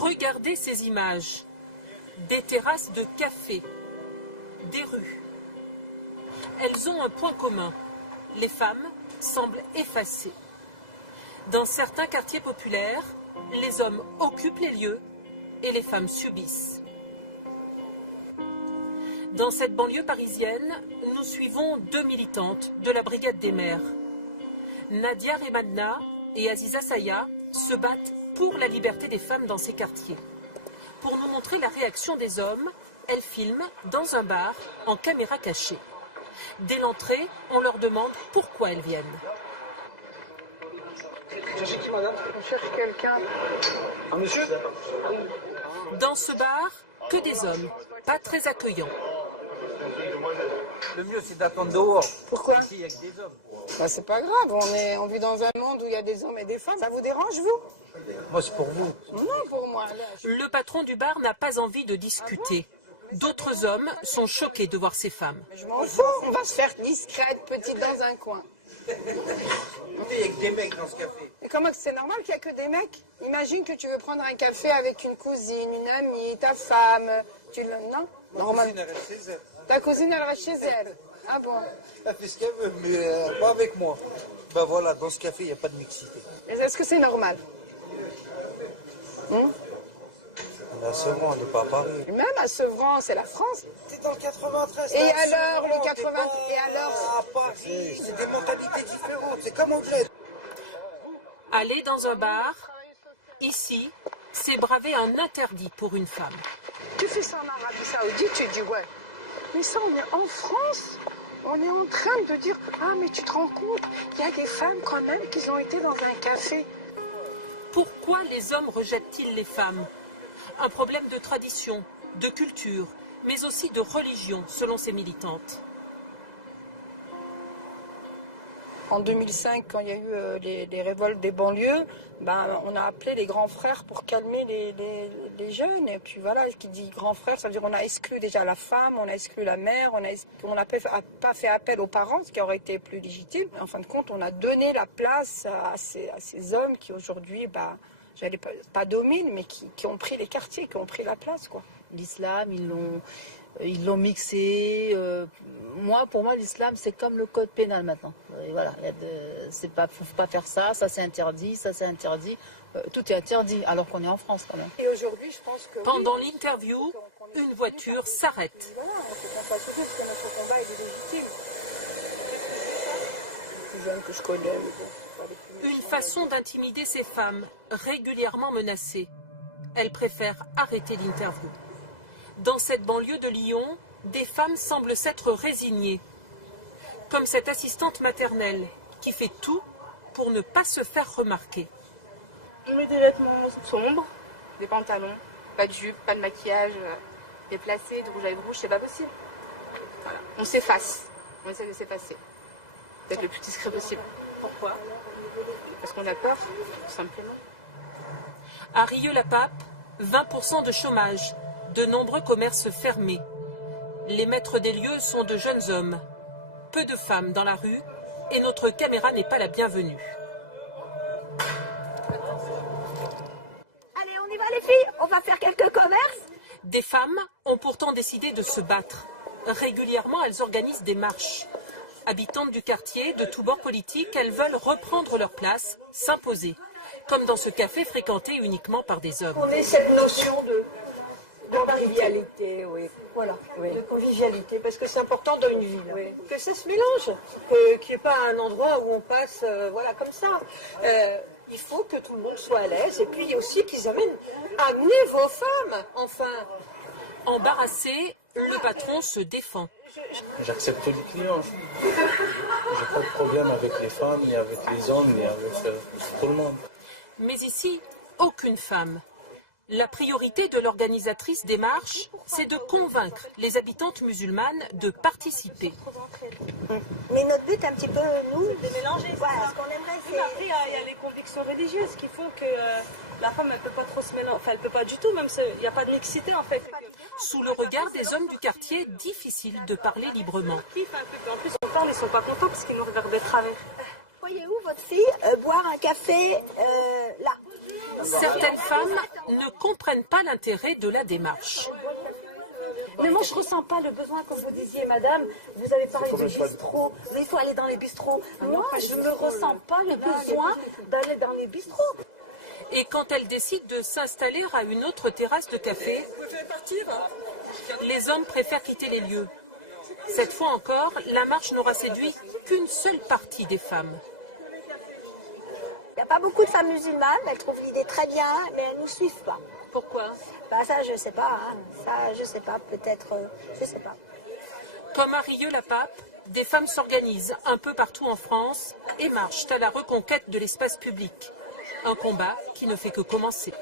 Regardez ces images. Des terrasses de café, des rues. Elles ont un point commun. Les femmes semblent effacées. Dans certains quartiers populaires, les hommes occupent les lieux et les femmes subissent. Dans cette banlieue parisienne, nous suivons deux militantes de la Brigade des mères. Nadia Remadna et Aziza Saya se battent pour la liberté des femmes dans ces quartiers. Pour nous montrer la réaction des hommes, elles filment dans un bar en caméra cachée. Dès l'entrée, on leur demande pourquoi elles viennent. Madame, on cherche quelqu'un. Un monsieur? Dans ce bar, que des hommes, pas très accueillants. Le mieux, c'est d'attendre dehors. Pourquoi? Ici, il n'y a que des hommes. Bah, c'est pas grave, on vit dans un monde où il y a des hommes et des femmes. Ça vous dérange, vous? Moi, c'est pour vous. Non, pour moi. Là, Le patron du bar n'a pas envie de discuter. D'autres hommes sont choqués de voir ces femmes. je m'en fous, on va se faire discrète, petite dans un coin. Il n'y a que des mecs dans ce café. Et comment c'est normal qu'il n'y a que des mecs? Imagine que tu veux prendre un café avec une cousine, une amie, ta femme. Non? Normal. Elle reste chez elle. Ta cousine, elle reste chez elle. Ah bon? Elle fait ce qu'elle veut, mais pas avec moi. Ben voilà, dans ce café, il n'y a pas de mixité. Est-ce que c'est normal? On est à Sevran, on n'est pas à Paris. Même à Sevran, c'est la France. C'est dans le 93. Et alors, le 80... Et alors? À Paris, c'est des mentalités différentes. C'est comme anglais. Aller dans un bar, ici, c'est braver un interdit pour une femme. Tu fais ça en Arabie Saoudite, tu dis ouais. Mais ça, on est en France. On est en train de dire, ah mais tu te rends compte, il y a des femmes quand même qui ont été dans un café. Pourquoi les hommes rejettent-ils les femmes? Un problème de tradition, de culture, mais aussi de religion, selon ces militantes. En 2005, quand il y a eu les révoltes des banlieues, on a appelé les grands frères pour calmer les jeunes. Et puis voilà, ce qui dit grand frère, ça veut dire on a exclu déjà la femme, on a exclu la mère, on n'a pas fait appel aux parents, ce qui aurait été plus légitime. En fin de compte, on a donné la place à ces hommes qui aujourd'hui, j'allais pas dominent, mais qui ont pris les quartiers, qui ont pris la place, quoi. L'islam, ils l'ont mixé. Pour moi, l'islam, c'est comme le code pénal maintenant. Et voilà, faut pas faire ça, ça c'est interdit, ça c'est interdit. Tout est interdit, alors qu'on est en France quand même. Et aujourd'hui, je pense que... Pendant l'interview, une voiture s'arrête. Voilà, on peut pas se dire que notre combat est légitime. Les plus jeunes que je connais, mais bon, c'est pas les plus méchants. Une façon d'intimider ces femmes, régulièrement menacées. Elle préfère arrêter l'interview. Dans cette banlieue de Lyon, des femmes semblent s'être résignées. Comme cette assistante maternelle qui fait tout pour ne pas se faire remarquer. On met des vêtements sombres, des pantalons, pas de jupe, pas de maquillage déplacé, de rouge à lèvres rouge, c'est pas possible. Voilà. On s'efface, on essaie de s'effacer, d'être le plus discret possible. Pourquoi? Parce qu'on a peur, tout simplement. À Rieux-la-Pape, 20% de chômage, de nombreux commerces fermés. Les maîtres des lieux sont de jeunes hommes. Peu de femmes dans la rue et notre caméra n'est pas la bienvenue. Allez, on y va les filles, on va faire quelques commerces. Des femmes ont pourtant décidé de se battre. Régulièrement, elles organisent des marches. Habitantes du quartier, de tous bords politiques, elles veulent reprendre leur place, s'imposer. Comme dans ce café fréquenté uniquement par des hommes. On ait cette notion de convivialité, oui. Voilà, oui. De convivialité, parce que c'est important dans une ville. Oui. Que ça se mélange, qu'il n'y ait pas un endroit où on passe comme ça. Il faut que tout le monde soit à l'aise, et puis aussi qu'ils amenez vos femmes, enfin. Embarrassé, le patron se défend. J'accepte les clients. J'ai pas de problème avec les femmes, ni avec les hommes, ni avec tout le monde. Mais ici, aucune femme. La priorité de l'organisatrice des marches, c'est de convaincre les habitantes musulmanes de participer. Mais notre but, un petit peu, nous, De mélanger, voilà, ce qu'on aimerait, c'est... Après, il y a les convictions religieuses qui font que la femme, elle peut pas trop se mélanger. Enfin, elle peut pas du tout, même il n'y a pas de mixité, en fait. Sous le regard des hommes du quartier, difficile de parler librement. En plus, on parle, ils sont pas contents parce qu'ils nous regardent de travers. Voyez où votre fille boire un café là? Certaines femmes ne comprennent pas l'intérêt de la démarche. Mais moi, je ne ressens pas le besoin, comme vous disiez, madame. Vous avez parlé de bistrot, mais il faut aller dans les bistrots. Moi, je ne ressens pas le besoin d'aller dans les bistrots. Et quand elles décident de s'installer à une autre terrasse de café, les hommes préfèrent quitter les lieux. Cette fois encore, la marche n'aura séduit qu'une seule partie des femmes. Il n'y a pas beaucoup de femmes musulmanes, elles trouvent l'idée très bien, mais elles ne nous suivent pas. Pourquoi? Bah ça, je sais pas. Hein. Ça, je sais pas. Peut-être, je sais pas. Comme à Rieux-la-Pape, des femmes s'organisent un peu partout en France et marchent à la reconquête de l'espace public. Un combat qui ne fait que commencer.